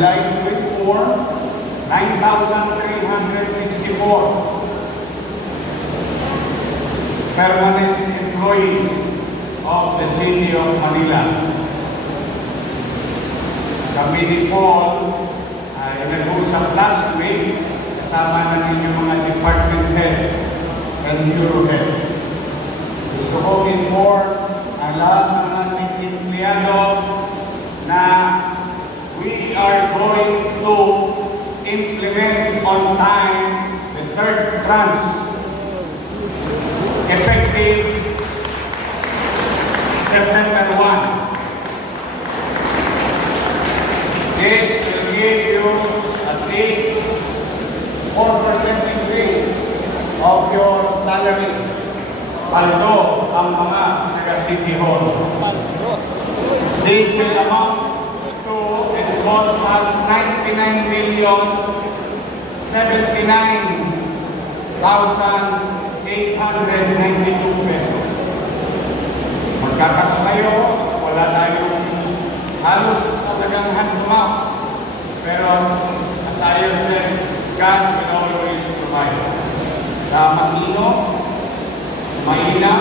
like to inform 9,364 permanent employees of the City of Manila. Kami ni Paul ay nag-usap last week kasama ng inyong mga department head and bureau head. Gusto ko inform ang lahat ng ating empleyado na we are going to implement on time the third tranche effective September 1. This will give you at least 4% increase of your salary. Paldo ang mga taga-City Hall. This will amount to and cost us 99,079,892 pesos. Magkakaroon kayo, wala tayong halos talagang hand-to-mouth. Pero as I have said, God will always provide. Sa masino, mainam,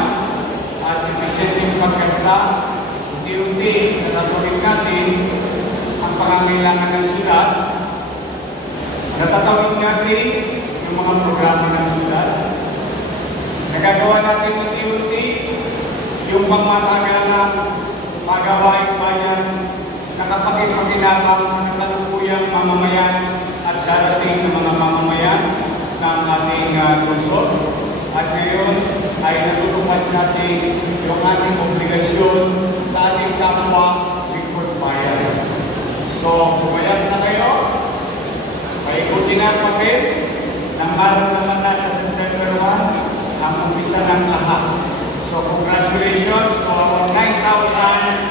at efficienteng pagkasta, unti-unti natatuloy natin ang pangangailangan ng syudad. Natatawid natin yung mga programa ng syudad. Nagagawa natin unti-unti yung pangmatagalang magawaing bayan na kapag-pakinabang sa kasalukuyang mamamayan at darating ng mga mamamayan ng ating lungsod. At ngayon ay natutupad natin yung ating obligasyon sa ating kapwa lingkod bayan. So, bumayag na kayo, paikutin na ang papel nang meron naman na sa September 1 ang umpisa ng lahat. So, congratulations to our 9,000